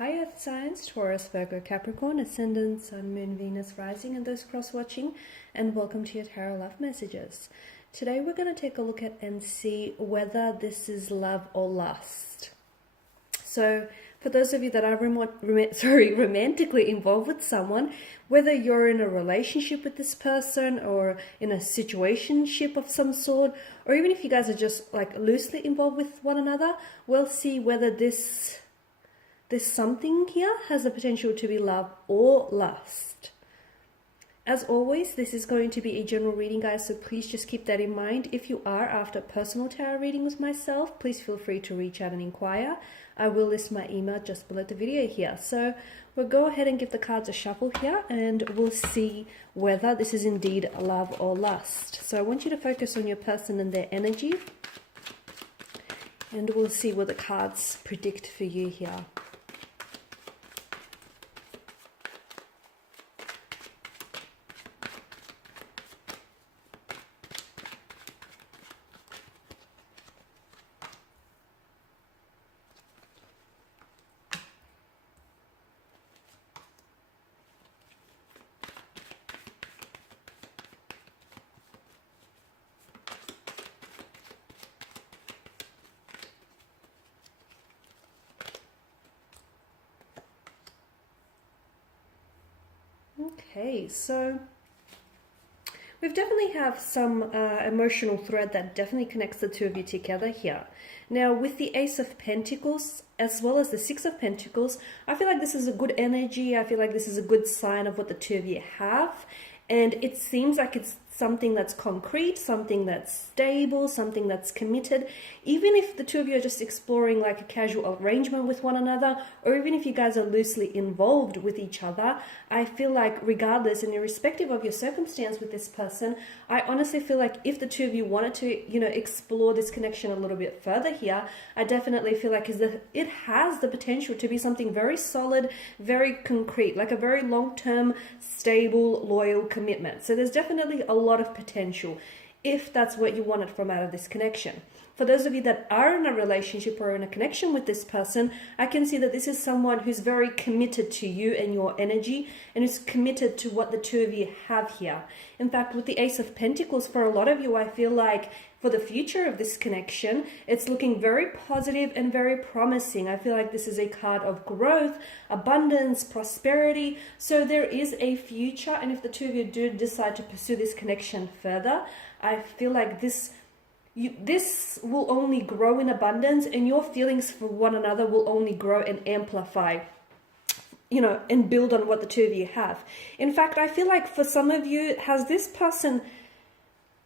Hi Earth Signs, Taurus, Virgo, Capricorn, Ascendant, Sun, Moon, Venus, Rising, and those cross-watching, and welcome to your Tarot Love Messages. Today we're going to take a look at and see whether this is love or lust. So, for those of you that are romantically involved with someone, whether you're in a relationship with this person or in a situationship of some sort, or even if you guys are just like loosely involved with one another, we'll see whether this something here has the potential to be love or lust. As always, this is going to be a general reading, guys, so please just keep that in mind. If you are after personal tarot reading with myself, please feel free to reach out and inquire. I will list my email just below the video here. So we'll go ahead and give the cards a shuffle here, and we'll see whether this is indeed love or lust. So I want you to focus on your person and their energy, and we'll see what the cards predict for you here. Okay, so we've definitely have some emotional thread that definitely connects the two of you together here. Now, with the Ace of Pentacles as well as the Six of Pentacles, I feel like this is a good energy. I feel like this is a good sign of what the two of you have. And it seems like it's something that's concrete, something that's stable, something that's committed. Even if the two of you are just exploring like a casual arrangement with one another, or even if you guys are loosely involved with each other, I feel like regardless and irrespective of your circumstance with this person, I honestly feel like if the two of you wanted to, explore this connection a little bit further here, I definitely feel like it has the potential to be something very solid, very concrete, like a very long-term, stable, loyal commitment. So there's definitely a lot of potential if that's what you wanted from out of this connection. For those of you that are in a relationship or in a connection with this person, I can see that this is someone who's very committed to you and your energy, and who's committed to what the two of you have here. In fact, with the Ace of Pentacles, for a lot of you, I feel like for the future of this connection, it's looking very positive and very promising. I feel like this is a card of growth, abundance, prosperity. So there is a future, and if the two of you do decide to pursue this connection further, I feel like this will only grow in abundance, and your feelings for one another will only grow and amplify, and build on what the two of you have. In fact, I feel like for some of you,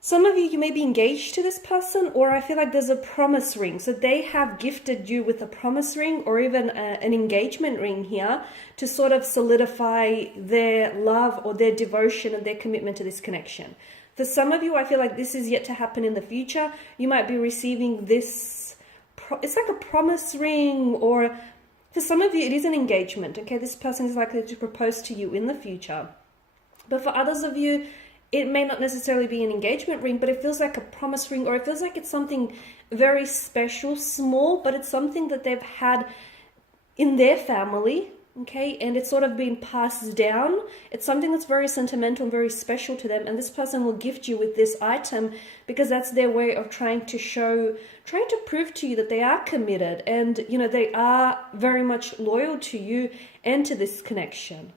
some of you may be engaged to this person, or I feel like there's a promise ring. So they have gifted you with a promise ring or even an engagement ring here to sort of solidify their love or their devotion and their commitment to this connection. For some of you, I feel like this is yet to happen in the future. You might be receiving this, it's like a promise ring, or for some of you, it is an engagement. Okay, this person is likely to propose to you in the future. But for others of you, it may not necessarily be an engagement ring, but it feels like a promise ring, or it feels like it's something very special, small, but it's something that they've had in their family. Okay, and it's sort of been passed down. It's something that's very sentimental and very special to them, and this person will gift you with this item because that's their way of trying to prove to you that they are committed, and they are very much loyal to you and to this connection.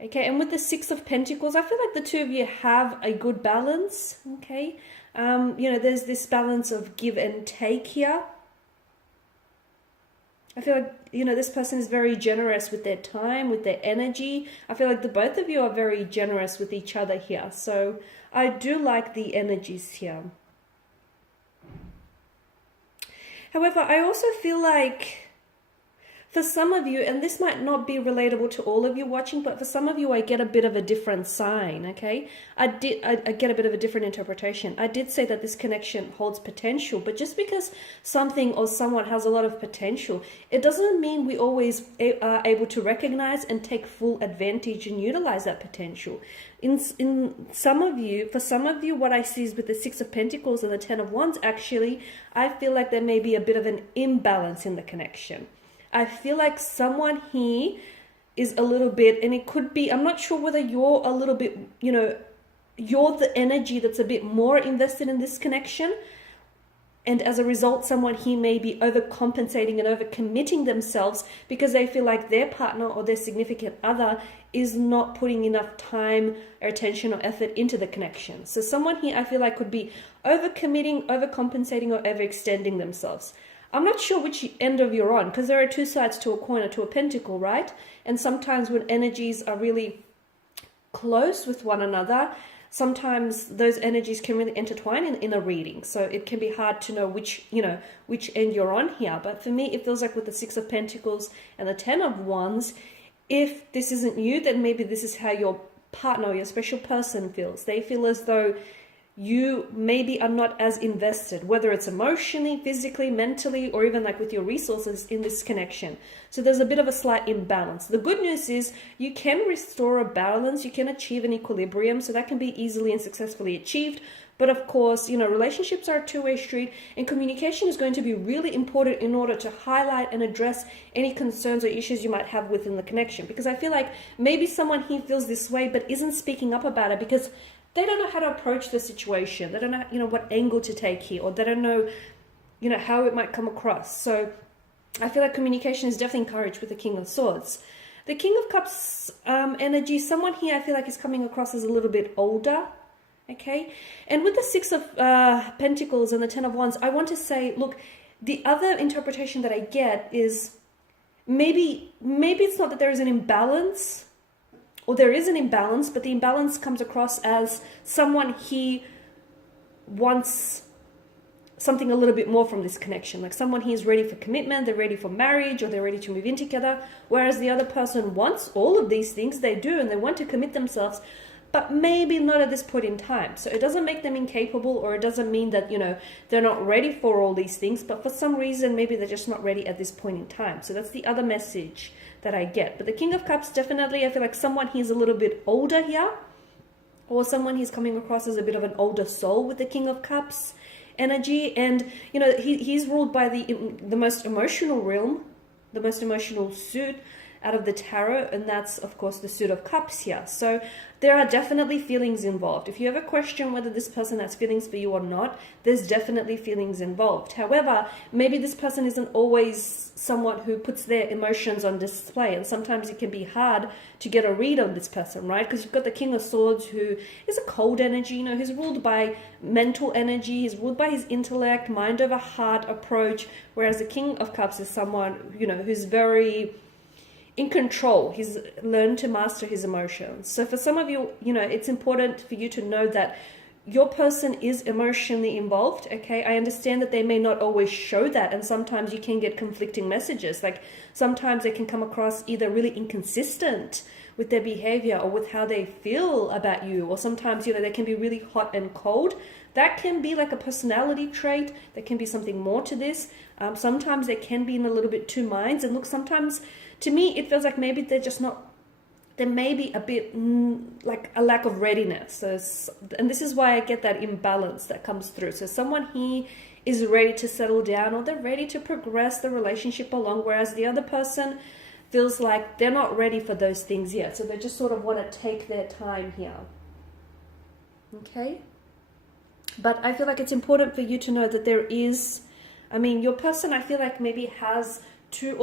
Okay, and with the Six of Pentacles, I feel like the two of you have a good balance. Okay, there's this balance of give and take here. I feel like, this person is very generous with their time, with their energy. I feel like the both of you are very generous with each other here. So I do like the energies here. However, I also feel like for some of you, and this might not be relatable to all of you watching, but for some of you, I get a bit of a different sign, okay? I get a bit of a different interpretation. I did say that this connection holds potential, but just because something or someone has a lot of potential, it doesn't mean we always are able to recognize and take full advantage and utilize that potential. For some of you, what I see is with the Six of Pentacles and the Ten of Wands, actually, I feel like there may be a bit of an imbalance in the connection. I feel like someone here is a little bit, and it could be, I'm not sure whether you're a little bit, you're the energy that's a bit more invested in this connection. And as a result, someone here may be overcompensating and overcommitting themselves because they feel like their partner or their significant other is not putting enough time or attention or effort into the connection. So someone here I feel like could be overcommitting, overcompensating, or overextending themselves. I'm not sure which end of you're on, because there are two sides to a coin or to a pentacle, right? And sometimes when energies are really close with one another, sometimes those energies can really intertwine in a reading. So it can be hard to know which end you're on here. But for me, it feels like with the Six of Pentacles and the Ten of Wands, if this isn't you, then maybe this is how your partner or your special person feels. They feel as though you maybe are not as invested, whether it's emotionally, physically, mentally, or even like with your resources in this connection. So there's a bit of a slight imbalance. The good news is you can restore a balance, you can achieve an equilibrium, so that can be easily and successfully achieved. But of course, relationships are a two-way street, and communication is going to be really important in order to highlight and address any concerns or issues you might have within the connection. Because I feel like maybe someone here feels this way but isn't speaking up about it because they don't know how to approach the situation. They don't know, what angle to take here, or they don't know, how it might come across. So I feel like communication is definitely encouraged with the King of Swords. The King of Cups energy, someone here I feel like is coming across as a little bit older, okay? And with the Six of Pentacles and the Ten of Wands, I want to say, look, the other interpretation that I get is maybe it's not that there is an imbalance, or there is an imbalance, but the imbalance comes across as someone he wants something a little bit more from this connection. Like someone he is ready for commitment, they're ready for marriage, or they're ready to move in together. Whereas the other person wants all of these things, they do, and they want to commit themselves, but maybe not at this point in time. So it doesn't make them incapable, or it doesn't mean that, they're not ready for all these things, but for some reason, maybe they're just not ready at this point in time. So that's the other message that I get. But the King of Cups, definitely, I feel like someone he's a little bit older here, or someone he's coming across as a bit of an older soul with the King of Cups energy. And, he's ruled by the most emotional realm, the most emotional suit out of the tarot, and that's of course the Suit of Cups here. So there are definitely feelings involved. If you ever question whether this person has feelings for you or not, there's definitely feelings involved. However, maybe this person isn't always someone who puts their emotions on display, and sometimes it can be hard to get a read on this person, right? Because you've got the King of Swords, who is a cold energy, he's ruled by mental energy, he's ruled by his intellect, mind over heart approach, whereas the King of Cups is someone, who's very in control. He's learned to master his emotions. So for some of you, it's important for you to know that your person is emotionally involved, okay? I understand that they may not always show that, and sometimes you can get conflicting messages. Like sometimes they can come across either really inconsistent with their behavior or with how they feel about you, or sometimes, they can be really hot and cold. That can be like a personality trait. There can be something more to this. Sometimes they can be in a little bit two minds. And look, sometimes to me, it feels like maybe they're just not, there may be a bit like a lack of readiness. So, and this is why I get that imbalance that comes through. So someone here is ready to settle down, or they're ready to progress the relationship along, whereas the other person feels like they're not ready for those things yet. So they just sort of want to take their time here. Okay? But I feel like it's important for you to know that there is, your person, I feel like maybe has two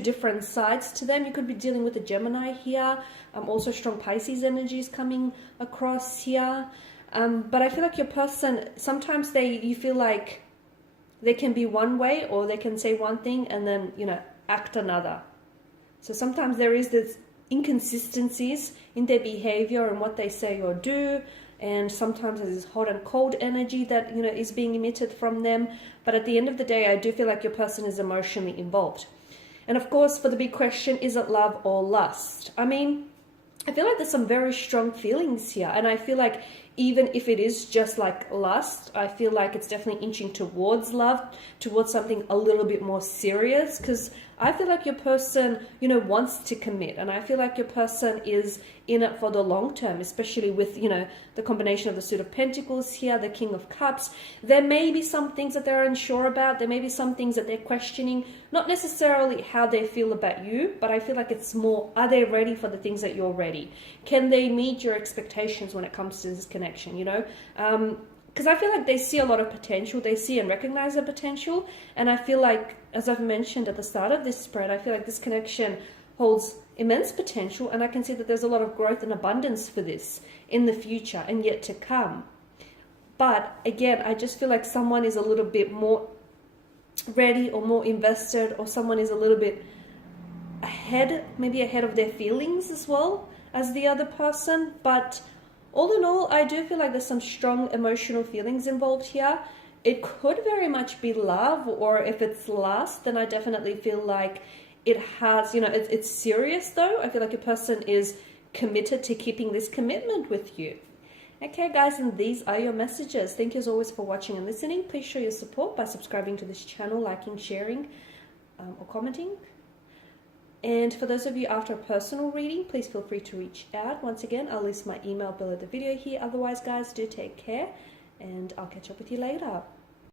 different sides to them. You could be dealing with a Gemini here. Also strong Pisces energies coming across here. But I feel like your person, sometimes you feel like they can be one way, or they can say one thing and then, act another. So sometimes there is this inconsistencies in their behavior and what they say or do. And sometimes there's this hot and cold energy that, is being emitted from them. But at the end of the day, I do feel like your person is emotionally involved. And of course, for the big question, is it love or lust? I feel like there's some very strong feelings here. And I feel like even if it is just like lust, I feel like it's definitely inching towards love, towards something a little bit more serious, because I feel like your person, you know, wants to commit, and I feel like your person is in it for the long term, especially with, you know, the combination of the Suit of Pentacles here, the King of Cups. There may be some things that they're unsure about. There may be some things that they're questioning, not necessarily how they feel about you, but I feel like it's more, are they ready for the things that you're ready? Can they meet your expectations when it comes to this connection, you know? Because I feel like they see a lot of potential. They see and recognize the potential. And I feel like, as I've mentioned at the start of this spread, I feel like this connection holds immense potential. And I can see that there's a lot of growth and abundance for this in the future and yet to come. But again, I just feel like someone is a little bit more ready or more invested, or someone is a little bit ahead, maybe ahead of their feelings as well as the other person. But all in all, I do feel like there's some strong emotional feelings involved here. It could very much be love, or if it's lust, then I definitely feel like it has, you know, it's serious though. I feel like a person is committed to keeping this commitment with you. Okay, guys, and these are your messages. Thank you as always for watching and listening. Please show your support by subscribing to this channel, liking, sharing, or commenting. And for those of you after a personal reading, please feel free to reach out. Once again, I'll list my email below the video here. Otherwise, guys, do take care, and I'll catch up with you later.